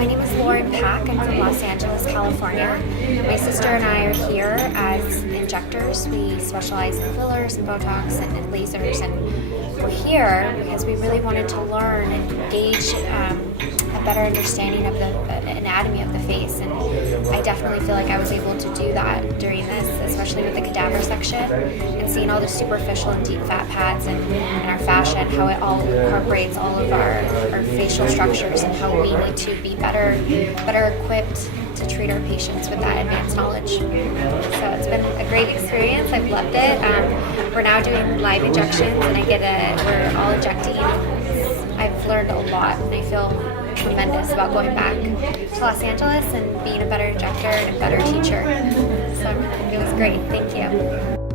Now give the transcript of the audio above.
My name is Lauren Pack. I'm from Los Angeles, California. My sister and I are here as injectors. We specialize in fillers and Botox and lasers, and we're here because we really wanted to learn and gauge a better understanding of the anatomy of the face, and I definitely feel like I was able to do that during this, especially with the cadaver section and seeing all the superficial and deep fat pads and our fascia and how it all incorporates all of our facial structures and how we need to be better equipped to treat our patients with that advanced knowledge. So it's been a great experience. I've loved it. We're now doing live injections, and we're all injecting. I've learned a lot, and I feel tremendous about going back to Los Angeles and being a better injector and a better teacher. So it was great. Thank you.